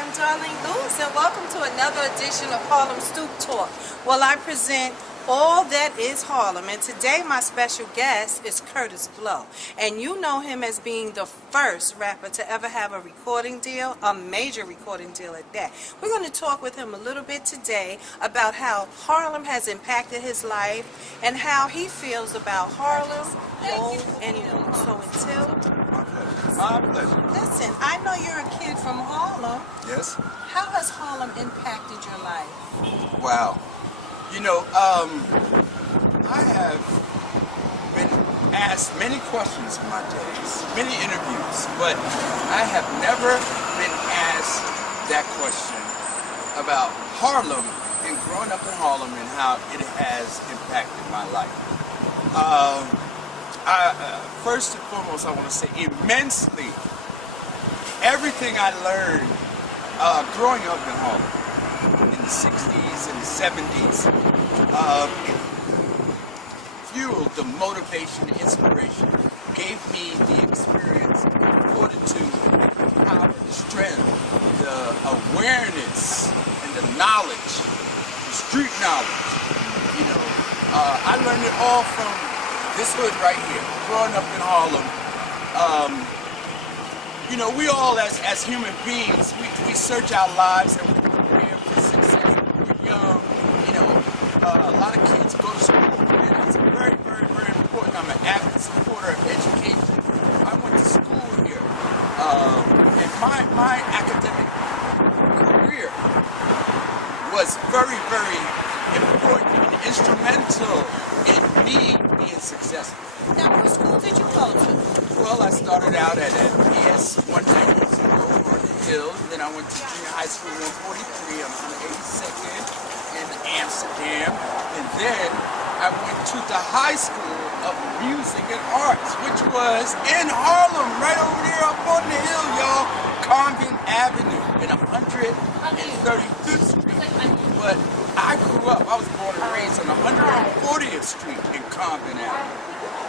I'm Darlene and welcome to another edition of Harlem Stoop Talk. Well, I present all that is Harlem, and today my special guest is KURTIS Blow. And you know him as being the first rapper to ever have a recording deal, a major recording deal at that. We're going to talk with him a little bit today about how Harlem has impacted his life and how he feels about Harlem, old and new. So until... My pleasure. Listen, I know you're a kid from Harlem. Yes. How has Harlem impacted your life? Wow. You know, I have been asked many questions in my days, many interviews, but I have never been asked that question about Harlem and growing up in Harlem and how it has impacted my life. First and foremost, I want to say immensely. Everything I learned growing up in Harlem in the 60s and the 70s fueled the motivation, the inspiration, gave me the experience, the fortitude, the power, the strength, the awareness, and the knowledge, the street knowledge. You know, I learned it all from this hood right here, growing up in Harlem. You know, we all as human beings, we search our lives and we prepare for success. We're young, you know, a lot of kids go to school, and it's very, very, very important. I'm an avid supporter of education. I went to school here, and my academic career was very, very important and instrumental in me being successful. Now, what school did you go to? Well, I started out at PS 190 over the hill, and then I went to junior high school 143 on 182nd in Amsterdam, and then I went to the High School of Music and Arts, which was in Harlem, right over there up on the hill, y'all, Convent Avenue in 135th Street. But I grew up, I was born and raised on 140th Street in Convent Avenue.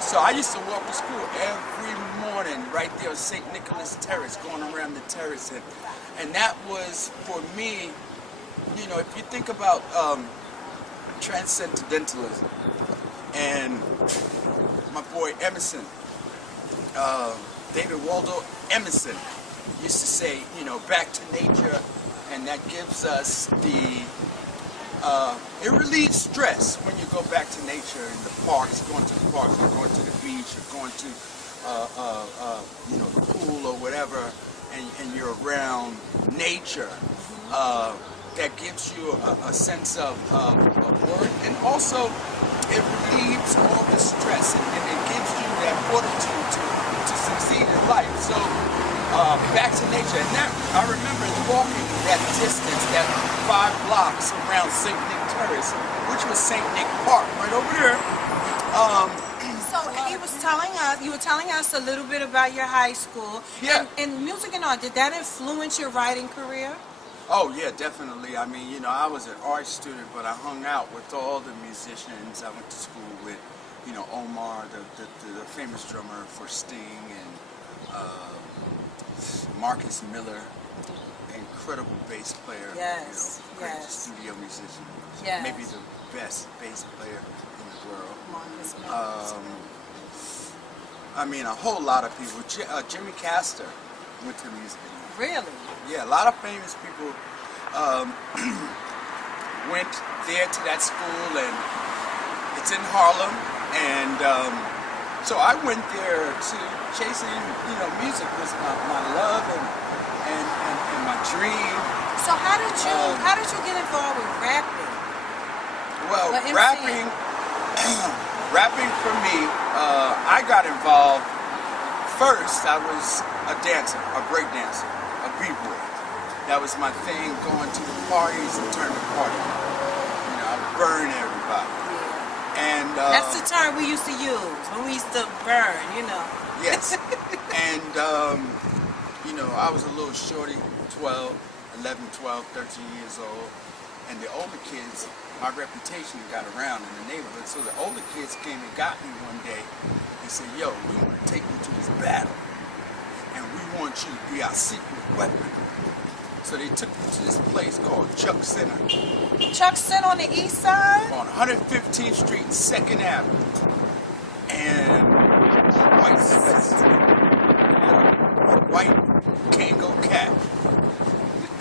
So I used to walk to school every morning right there on St. Nicholas Terrace, going around the terrace. And that was, for me, you know, if you think about transcendentalism and my boy Emerson, David Waldo Emerson used to say, you know, back to nature, and that gives us the it relieves stress when you go back to nature in the parks, going to the parks, or going to the beach, or going to you know, the pool or whatever, and you're around nature. That gives you a sense of worth, and also it relieves all the stress, and it gives you that fortitude to succeed in life. So back to nature, and that I remember walking that distance, that 5 blocks around St. Nick Terrace, which was St. Nick Park, right over there. So he was telling us, you were telling us a little bit about your high school. Yeah. And music and art, did that influence your writing career? Oh yeah, definitely. I mean, you know, I was an art student, but I hung out with all the musicians. I went to school with, you know, Omar, the famous drummer for Sting, and Marcus Miller, incredible bass player. Yes, you know, great yes. studio musician. Yes. Maybe the best bass player in the world. Marcus Miller. I mean, a whole lot of people. Jimmy Castor went to music. Really? Yeah, a lot of famous people went there to that school, and it's in Harlem, and so I went there to chasing, you know, music was my love and my dream. So how did you get involved with rapping? Well, rapping for me, I got involved first. I was a dancer, a break dancer, a b-boy. That was my thing, going to the parties and turning the party. You know, I burn everybody. And that's the term we used to use when we used to burn, you know. Yes. And you know, I was a little shorty, 11, 12, 13 years old. And the older kids, my reputation got around in the neighborhood. So the older kids came and got me one day and said, yo, we want to take you to this battle. And we want you to be our secret weapon. So they took me to this place called Chuck Center Chuck Center on the east side? on 115th Street, 2nd Avenue. And white sweats, a white Kango cap,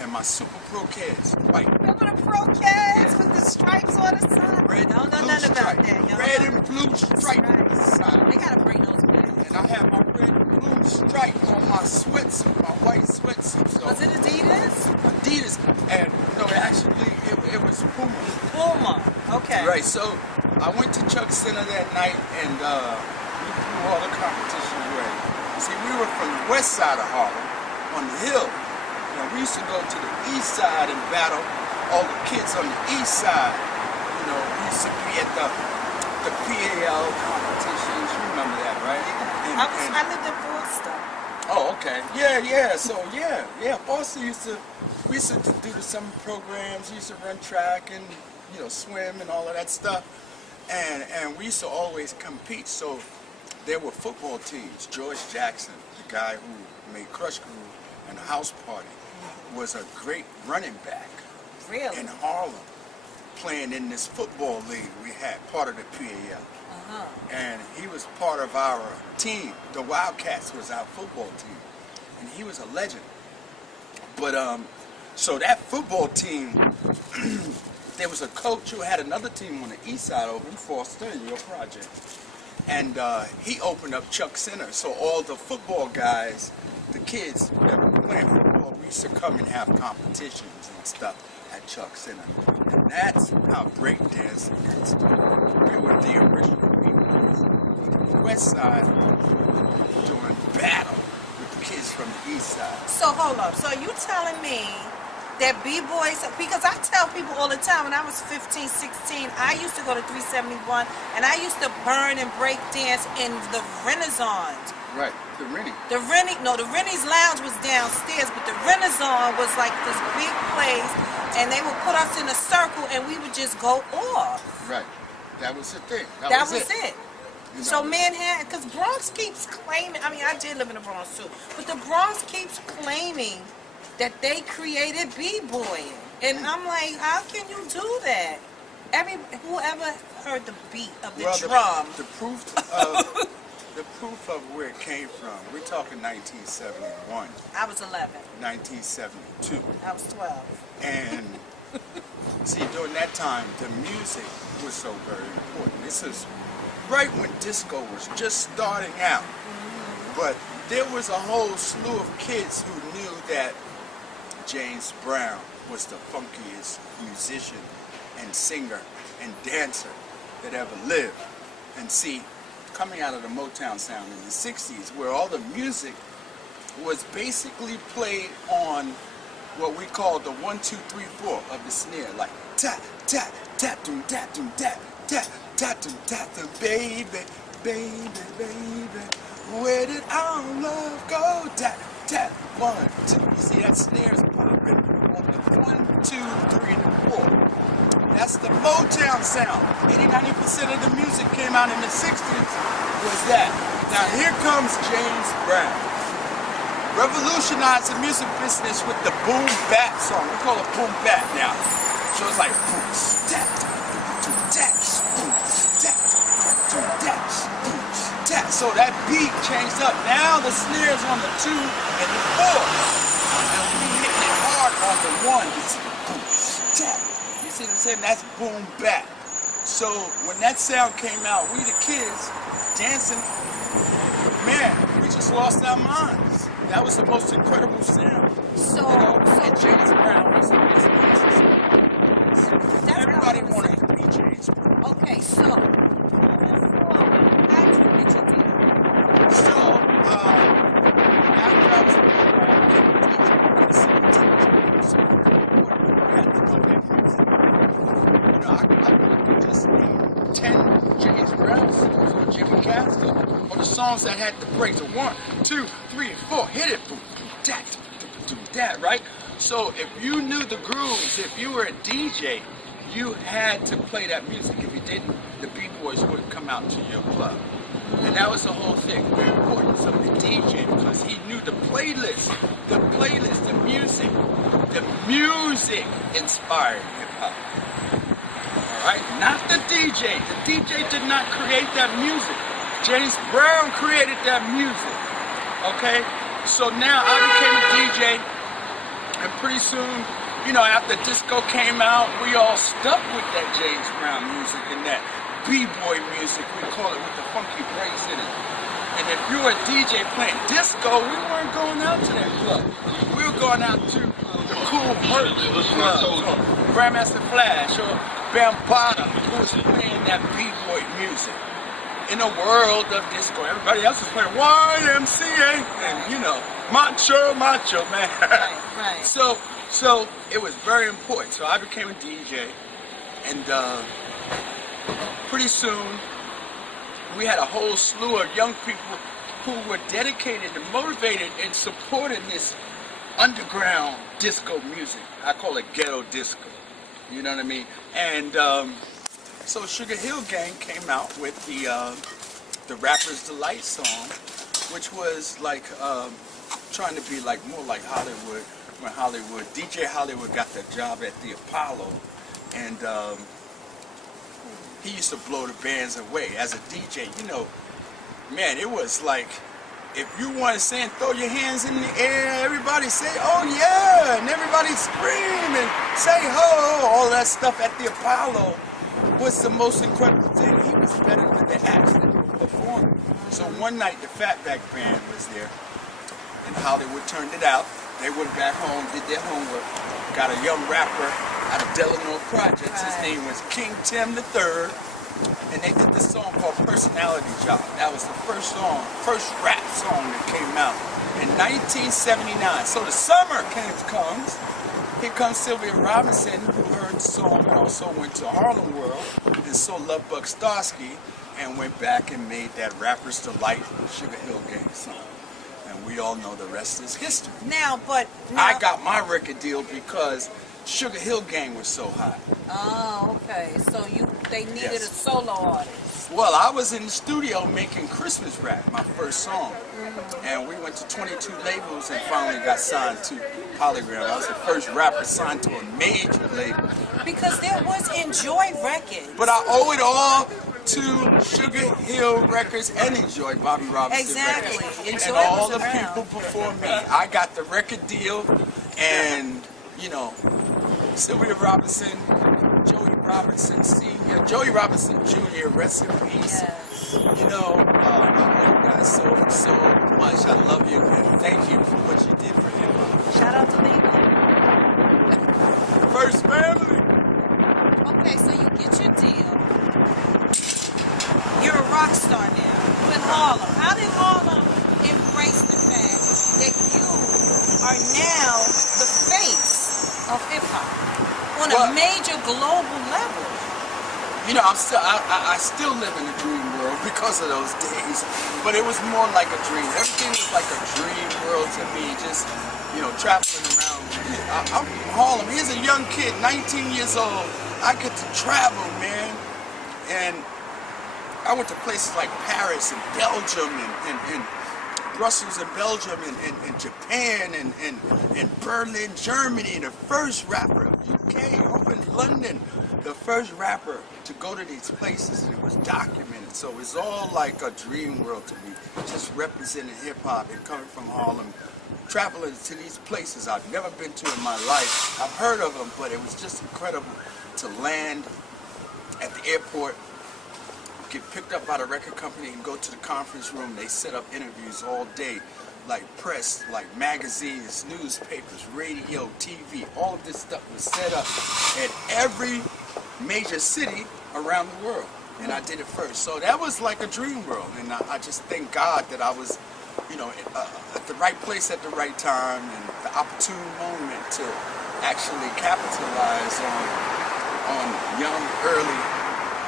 and my Super Pro kids, white. Remember the Pro Cats with the stripes on the side? Red Y'all and know blue nothing about stripe. that. Y'all Red know- and blue stripe on the side. They gotta bring those back. And I had my red and blue stripe on my sweatsuit, my white sweatsuit. So Was it Adidas? Adidas, and no, actually it was Puma. Puma. Okay. Right, so I went to Chuck Center that night and we threw all the competition away. See, we were from the west side of Harlem, on the hill. You know, we used to go to the east side and battle all the kids on the east side. You know, we used to be at the PAL competitions. You remember that, right? I lived in Boston. Oh, okay. Yeah. So yeah. Boston we used to do the summer programs. We used to run track and swim and all of that stuff. And we used to always compete. So there were football teams. George Jackson, the guy who made Crush Groove and House Party, was a great running back Really? in Harlem, playing in this football league we had, part of the PAL. And he was part of our team. The Wildcats was our football team. And he was a legend. But so that football team, there was a coach who had another team on the east side over in Foster, in your project. And he opened up Chuck Center. So all the football guys, the kids that were playing football, we used to come and have competitions and stuff at Chuck Center. And that's how breakdancing got started. We were the original B-boys from the west side doing battle with the kids from the east side. So hold up. So you telling me that B-boys, because I tell people all the time, when I was 15, 16, I used to go to 371 and I used to burn and break dance in the Renaissance. Right, the Rennie. The Rennie's Lounge was downstairs, but the Renaissance was like this big place, and they would put us in a circle and we would just go off. Right, that was the thing. That was it. You So know. Manhattan, because Bronx keeps claiming, I mean, I did live in the Bronx too, but the Bronx keeps claiming that they created b-boying. And I'm like, how can you do that? Whoever heard the beat of the drum. The proof of where it came from, we're talking 1971, I was 11. 1972. I was 12. And see, during that time, the music was so very important. This is right when disco was just starting out. But there was a whole slew of kids who knew that James Brown was the funkiest musician and singer and dancer that ever lived. And see, coming out of the Motown sound in the 60s, where all the music was basically played on what we call the 1, 2, 3, 4 of the snare, like tap, tap, tap, doom, tap, doom, tap, tap, tap, doom, tap, doom, baby, baby, baby, where did our love go? Tap, tap, 1, 2. You see that snare's popping on the 1, 2, 3, and 4. That's the Motown sound. 80-90% of the music came out in the 60s was that. Now here comes James Brown. Revolutionized the music business with the boom bap song. We call it boom bap now. So it's like boom, tap, boom, tap, boom, tap, boom, tap, boom, tap. So that beat changed up. Now the snare's on the 2 and the 4. And we hitting it hard on the 1. It's boom, tap. You see what I'm saying? That's boom bap. So when that sound came out, we the kids dancing, man, we just lost our minds. That was the most incredible sound. And James Brown was in this business. Everybody wanted to be James Brown. Okay, so moving forward, how did you get your deal? So, after I was I just named 10 James Brown songs or Jimmy Castor, or the songs that had the breaks of 1, 2, 3, 4, hit it, boom, that, right? So if you knew the grooves, if you were a DJ, you had to play that music. If you didn't, the B-boys wouldn't come out to your club. And that was the whole thing, the importance of the DJ, because he knew the playlist, the music, the music inspired hip hop. Alright? Not the DJ. The DJ did not create that music. James Brown created that music. Okay? So now I became a DJ, and pretty soon, you know, after disco came out, we all stuck with that James Brown music and that B-boy music, we call it, with the funky breaks in it. And if you were a DJ playing disco, we weren't going out to that club. We were going out to the Cool Herc clubs, or Grandmaster Flash, or Bambaataa, who was playing that B-boy music. In a world of disco, everybody else is playing YMCA, and you know, macho, man. Right. So it was very important. So I became a DJ, and pretty soon we had a whole slew of young people who were dedicated and motivated in supporting this underground disco music. I call it ghetto disco. You know what I mean? And so Sugar Hill Gang came out with the Rapper's Delight song, which was like trying to be like more like Hollywood. When DJ Hollywood got the job at the Apollo, and he used to blow the bands away as a DJ. You know, man, it was like, if you want to sing, throw your hands in the air, everybody say, oh yeah, and everybody scream and say ho, all that stuff at the Apollo was the most incredible thing. He was better than the acts that performed. So one night the Fatback Band was there, and Hollywood turned it out. They went back home, did their homework, got a young rapper out of Delano Projects. His name was King Tim III, and they did this song called Personality Job. That was the first rap song that came out in 1979. So the summer comes. Here comes Sylvia Robinson, who heard the song and also went to Harlem World and saw Love Bug Starsky and went back and made that Rapper's Delight Sugar Hill Gang song. And we all know the rest is history. Now, I got my record deal because Sugar Hill Gang was so hot. Oh, okay. So they needed a solo artist. Well, I was in the studio making Christmas rap, my first song. And we went to 22 labels and finally got signed to Polygram. I was the first rapper signed to a major label. Because there was Enjoy Records. But I owe it all to Sugar Hill Records and Enjoy, Bobby Robinson Exactly. Records. Enjoy and all was the around. people before me. I got the record deal, and, you know, Sylvia Robinson, Joey Robinson Sr., Joey Robinson Jr., rest in peace. Yes. You know, I owe you guys so much. I love you, and thank you for what you did for him. Shout out to Lego. First family. Okay, so you get your deal. You're a rock star now. You in Harlem. How did Harlem embrace the fact that you are now the face of hip hop on a major global level? You know, I still live in a dream world because of those days, but it was more like a dream. Everything was like a dream world to me, just, you know, traveling around. I'm from Harlem. Here's a young kid, 19 years old. I get to travel, man, and I went to places like Paris and Belgium and Brussels and Belgium and Japan and Berlin, Germany. The first rapper, UK, over in London, the first rapper to go to these places, and it was documented. So it's all like a dream world to me, just representing hip hop and coming from Harlem, traveling to these places I've never been to in my life. I've heard of them, but it was just incredible to land at the airport, get picked up by the record company and go to the conference room. They set up interviews all day, like press, like magazines, newspapers, radio, TV. All of this stuff was set up at every major city around the world, and I did it first. So that was like a dream world, and I just thank God that I was, you know, at the right place at the right time and the opportune moment to actually capitalize on young, early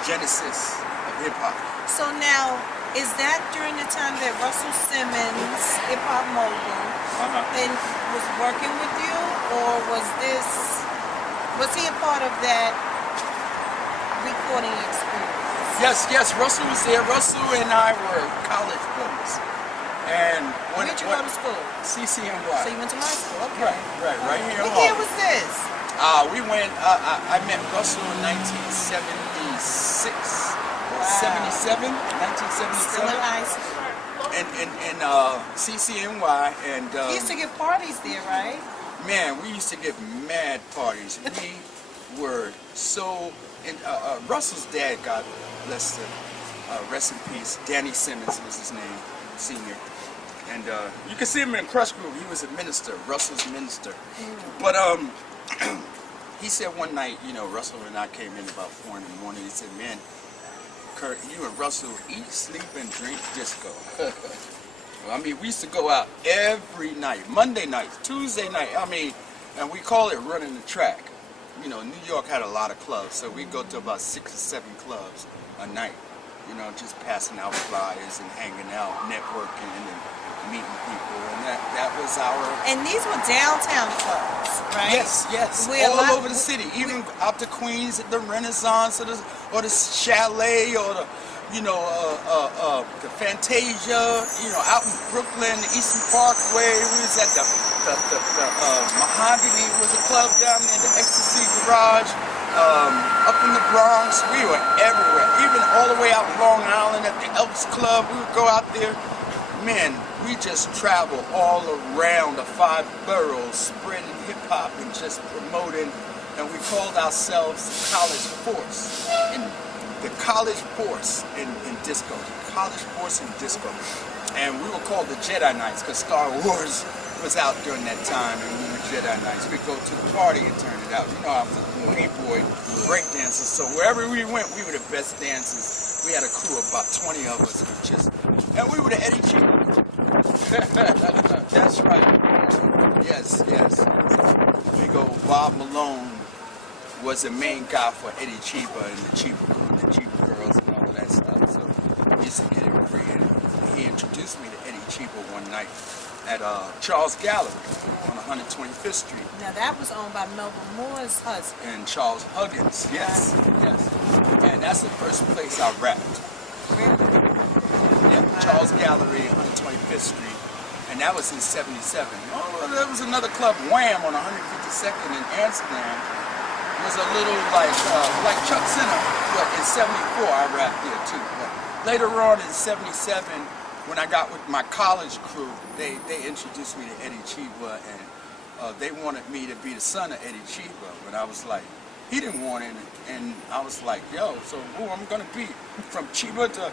genesis of hip-hop. So now, is that during the time that Russell Simmons, hip-hop mogul, and was working with you, or was he a part of that recording experience? Yes, Russell was there. Russell and I were college buddies. And Where'd you go to school? CCNY. So you went to my school, okay. Right here in What year Harlem. was this? We went, I met Russell in 1976, Wow. 77, Still in 1977, high school. in CCNY, and He used to give parties there, right? man, we used to give mad parties. We were so, and Russell's dad, God bless him, rest in peace, Danny Simmons was his name, senior. And you can see him in Crush Group. He was a minister, Russell's minister. But he said one night, you know, Russell and I came in about 4 in the morning. He said, man, Kurt, you and Russell eat, sleep, and drink disco. I mean, we used to go out every night, Monday nights, Tuesday night. I mean, and we call it running the track. You know, New York had a lot of clubs, so we go to about 6 or 7 clubs a night. You know, just passing out flyers and hanging out, networking and meeting people, and that was our. And these were downtown clubs, right? Yes, yes, Where all over the city, even out to Queens at the Renaissance or the Chalet or the, you know, the Fantasia, you know, out in Brooklyn, the Eastern Parkway. We was at the Mahogany was a club down there, the Ecstasy Garage. Up in the Bronx, we were everywhere, even all the way out Long Island at the Elks Club. We would go out there. Man, we just traveled all around the 5 boroughs, spreading hip-hop and just promoting, and we called ourselves the College Force, the College Force in disco, the College Force in disco. And we were called the Jedi Knights because Star Wars was out during that time, and we were Jedi Knights. We'd go to the party and turn it out. You know, I was a white boy, break dancer, so wherever we went, we were the best dancers. We had a crew of about 20 of us, and we were the Eddie Cheaper. That's right. Yes. Big old Bob Malone was the main guy for Eddie Cheaper and the Cheaper crew, the Cheaper girls, and all of that stuff. So we used to get it free, and he introduced me to Eddie Cheaper one night at Charles Gallery on 125th Street. Now that was owned by Melvin Moore's husband. And Charles Huggins, yes. And that's the first place I rapped. Really? Yeah, Charles Gallery, 125th Street. And that was in 77. Oh, there was another club, Wham, on 152nd in Amsterdam. It was a little like Chuck Center, but in 74 I rapped there too. But later on in 77, when I got with my college crew, they introduced me to Eddie Cheaper, and they wanted me to be the son of Eddie Cheaper. But I was like, he didn't want it, and I was like, yo, so who I'm gonna be? From Cheaper to,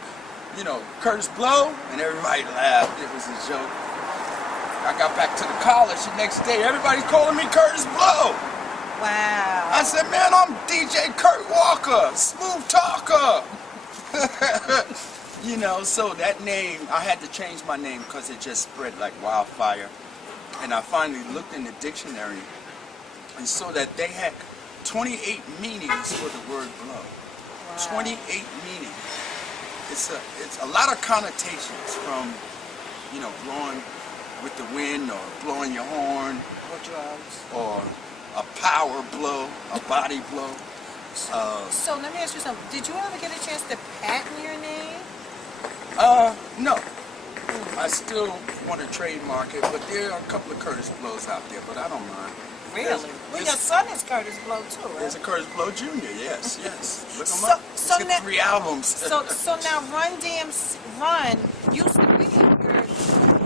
you know, Kurtis Blow? And everybody laughed. It was a joke. I got back to the college the next day. Everybody's calling me Kurtis Blow. Wow. I said, man, I'm DJ Kurt Walker, smooth talker. You know, so that name, I had to change my name because it just spread like wildfire. And I finally looked in the dictionary and saw that they had 28 meanings for the word blow. Wow. 28 meanings. It's a lot of connotations from, you know, blowing with the wind or blowing your horn. Or drugs. Or a power blow, a body blow. So let me ask you something. Did you ever get a chance to patent your name? No. I still want to trademark it, but there are a couple of Kurtis Blows out there, but I don't mind. Really? Well, your son is Kurtis Blow too, right? There's a Kurtis Blow Jr., yes. Look him up. So He's got 3 albums. So now Run used to be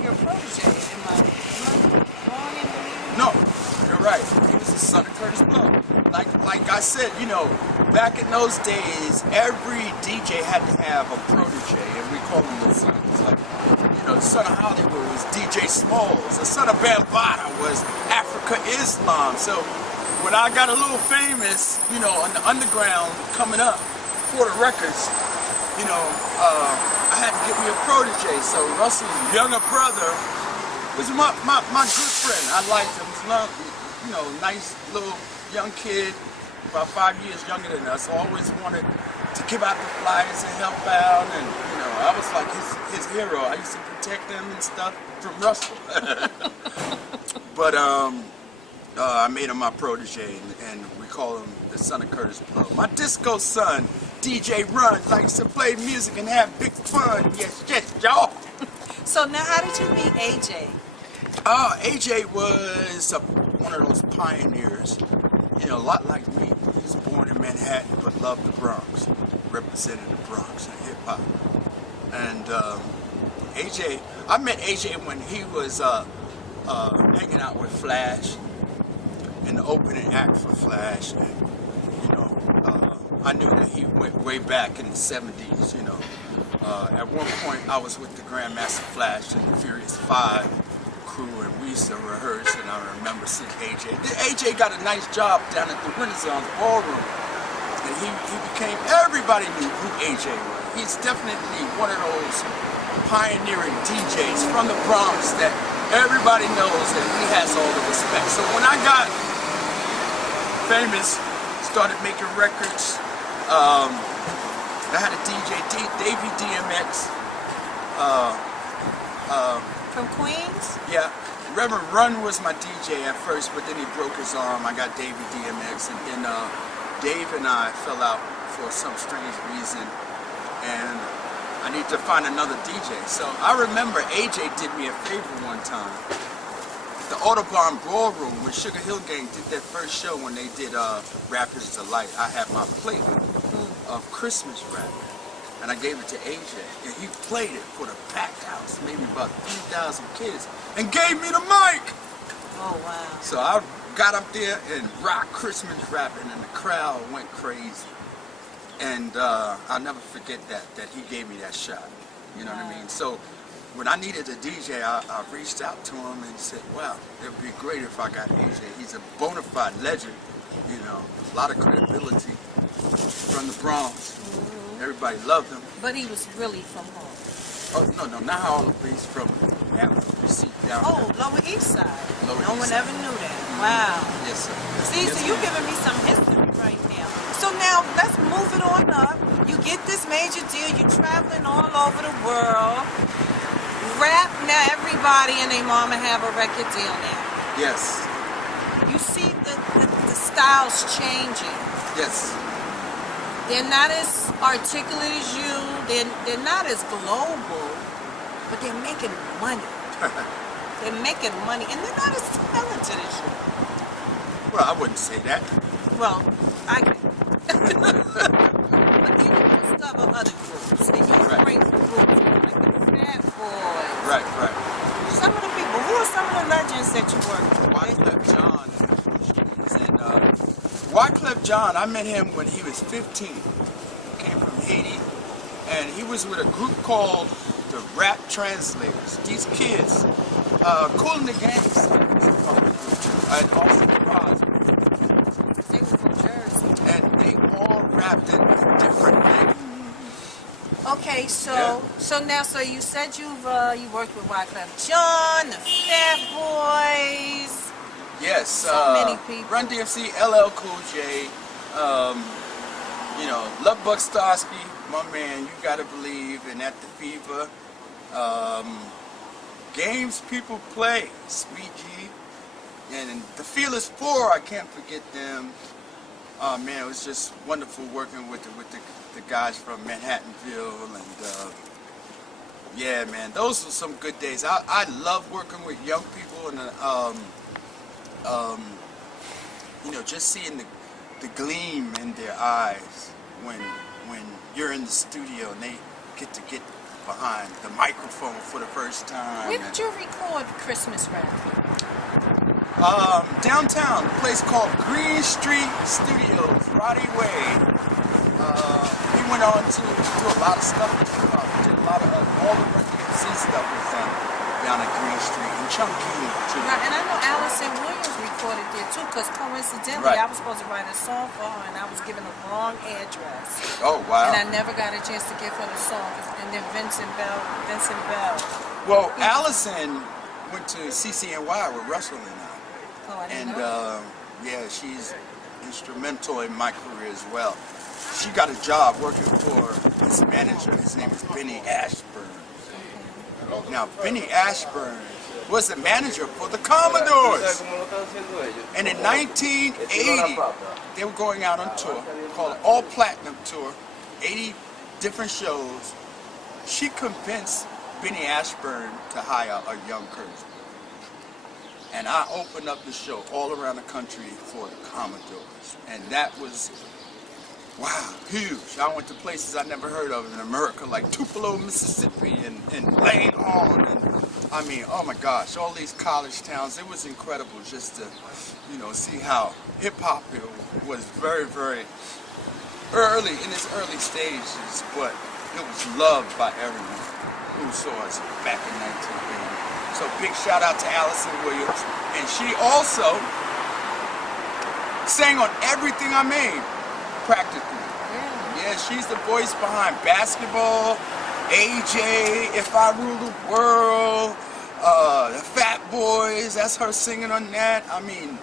your protege. Am I wrong in believing? No, you're right. He was the son of Kurtis Blow. Like I said, you know, back in those days, every DJ had to have a protege, and we call them the sons. Like, you know, the son of Hollywood was DJ Smalls. The son of Bambaataa was Africa Islam. So when I got a little famous, you know, on the underground coming up for the records, you know, I had to get me a protege. So Russell's younger brother was my good friend. I liked him. He was, you know, nice little young kid, about 5 years younger than us. Always wanted to give out the flyers and help out, and you know, I was like his hero. I used to protect him and stuff from Russell. But I made him my protege, and we call him the son of Kurtis Blow. My disco son, DJ Run, likes to play music and have big fun. Yes, y'all. So now, how did you meet AJ? AJ was one of those pioneers you know, a lot like me. He was born in Manhattan but loved the Bronx, represented the Bronx in hip hop. And AJ, I met AJ when he was hanging out with Flash, in the opening act for Flash, and you know, I knew that he went way back in the 70s. You know, at one point I was with the Grandmaster Flash and the Furious 5 crew, and we used to rehearse, and I remember seeing AJ. AJ got a nice job down at the Renaissance Ballroom, and he became, everybody knew who AJ was. He's definitely one of those pioneering DJs from the Bronx that everybody knows, and he has all the respect. So when I got famous, started making records, I had a DJ, Davey DMX. From Queens? Yeah, Reverend Run was my DJ at first, but then he broke his arm. I got Davey DMX, and then Dave and I fell out for some strange reason, and I need to find another DJ. So I remember AJ did me a favor one time. The Audubon Ballroom, when Sugar Hill Gang did their first show, when they did Rapper's Delight, I had my plate of Christmas rap, and I gave it to AJ, and he played it for the packed house, maybe about 3,000 kids, and gave me the mic. Oh, wow. So I got up there and rocked Christmas rapping, and the crowd went crazy. And I'll never forget that he gave me that shot. You know what I mean? So when I needed a DJ, I reached out to him and said, well, it would be great if I got AJ. He's a bona fide legend, you know, a lot of credibility from the Bronx. Everybody loved him. But he was really from home. Oh, no, not Harlem. He's from Seat down there. Lower East Side. Lower No one East Side. ever knew that. Wow. Yes, sir. See, Yes, so you're ma'am. giving me some history right now. So now let's move it on up. You get this major deal. You're traveling all over the world. Rap, now everybody and their mama have a record deal now. Yes. You see the styles changing. Yes. They're not as articulate as you. They're not as global, but they're making money. They're making money, and they're not as talented as you. Well, I wouldn't say that. Well, I can. But then you discover other groups, and you Right. bring groups like the Fat Boys. Right. Some of the people. Who are some of the legends that you work with? Wyclef Jean. And Wyclef Jean, I met him when he was 15. He came from Haiti, and he was with a group called the Rap Translators. These kids, Cool in the Gang, and also Roz. They were from Jersey. And they all rapped in different languages. Okay, so Yeah. so you said you worked with Wyclef Jean, the Fat Boys. Yes, So many people. Run DMC, LL Cool J, you know, Love Buck Starsky, my man, You Gotta Believe, and At the Fever. Games People Play, Sweet G, and the Fearless Four, I can't forget them. Man, it was just wonderful working with the guys from Manhattanville, and yeah, man, those were some good days. I love working with young people, and you know, just seeing the gleam in their eyes when you're in the studio and they get behind the microphone for the first time. Where did you record Christmas rap? Downtown, a place called Green Street Studios, Roddy Wade. He went on to do a lot of stuff. Did a lot of all the Run DMC stuff was done down at Green Street and Chunky too. Right, and I know Allison Williams recorded there too, because coincidentally Right. I was supposed to write a song for her and I was given the wrong address. Oh wow! And I never got a chance to give her the song. And then Vincent Bell. Well, Allison went to CCNY with Russell and I. Oh, I didn't And know. yeah, she's instrumental in my career as well. She got a job working for his manager. His name is Benny Ashburn. Now, Benny Ashburn was the manager for the Commodores. And in 1980, they were going out on tour called All Platinum Tour, 80 different shows. She convinced Benny Ashburn to hire a young Curtis. And I opened up the show all around the country for the Commodores. And that was, wow, huge. I went to places I never heard of in America, like Tupelo, Mississippi, and Lane On, and I mean, oh my gosh, all these college towns. It was incredible just to, you know, see how hip-hop was very, very early, in its early stages, but it was loved by everyone who saw us back in 1980. So big shout out to Allison Williams, and she also sang on everything I made, practically. Yeah, she's the voice behind Basketball, AJ, If I Rule the World, the Fat Boys, that's her singing on that. I mean,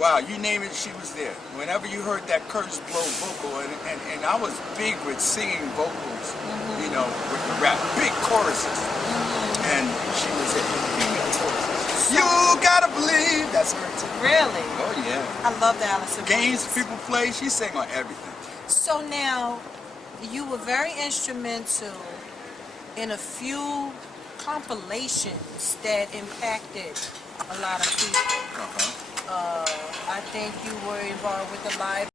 wow, you name it, she was there. Whenever you heard that KURTIS Blow vocal, and I was big with singing vocals, you know, with the rap, big choruses. And she was in female choruses. You gotta believe, that's her too. Really? Oh yeah. I love the Allison Games Williams. people play, she sang on everything. So now, you were very instrumental in a few compilations that impacted a lot of people. I think you were involved with the live